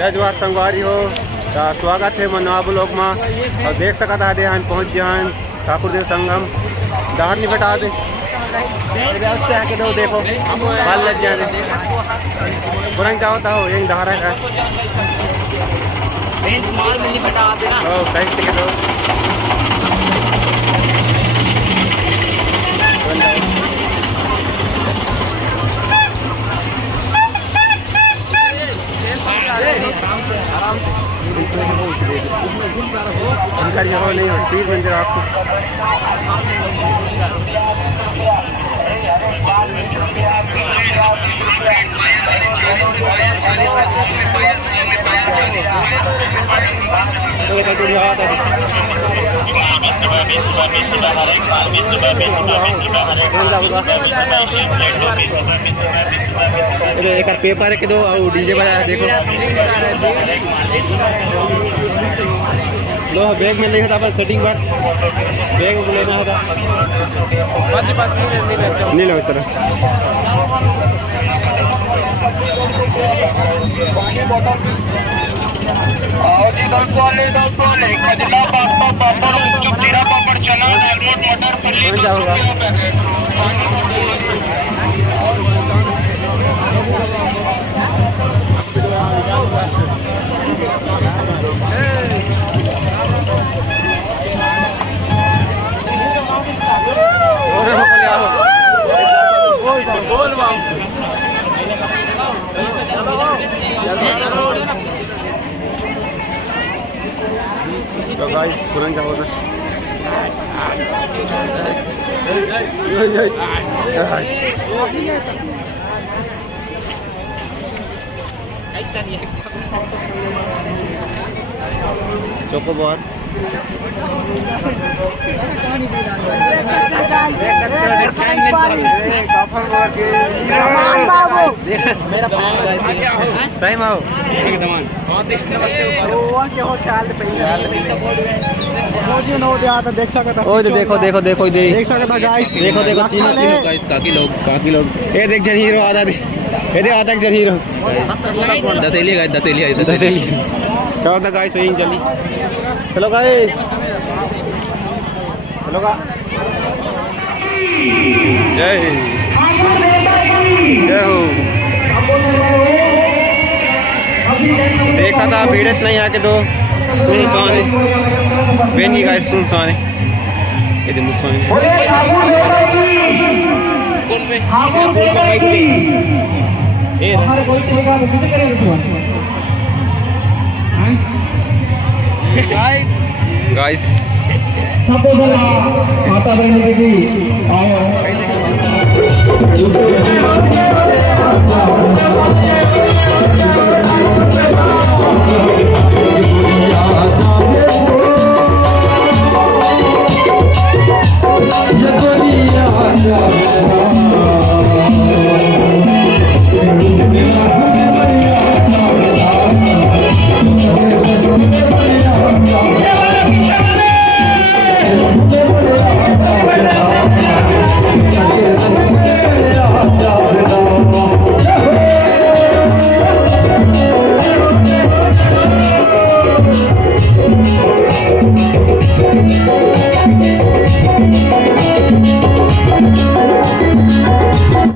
जय जवाहर संगवारी हो स्वागत है मैं नवा ब्लॉग में और देख सकता था दे हम पहुँच जाए ठाकुर देव संगम दाहर नहीं बैठा दे आके दो देखो बाल लग जाए पुरंग क्या होता हो यही दाहर है टिकट दो आराम से जानकारी हो नहीं होती मंदिर आपको एक पेपर है कि दो डीजे बजाया देखो लो बैग में लेना था पर सेटिंग पर बैग को लेना था नहीं लो चलो जाऊंगा तो गाइस पुरन क्या होता चोकोबार सही माओ देख सकता देखो देखो देखो देख सकता देखो देखो चीनो गाइस काकी लोग ये देख जन हीरो आधा दे ये देख आधा जन हीरो दसेली चलो गाइस यहीं जल्दी चलो गाइस चलो गा जय हो देखा था भीड़ नहीं आके दो सुनसान है बेनी गाइस सुनसान है ये दे मुस्कान गाइस माता बहन दीदी आओ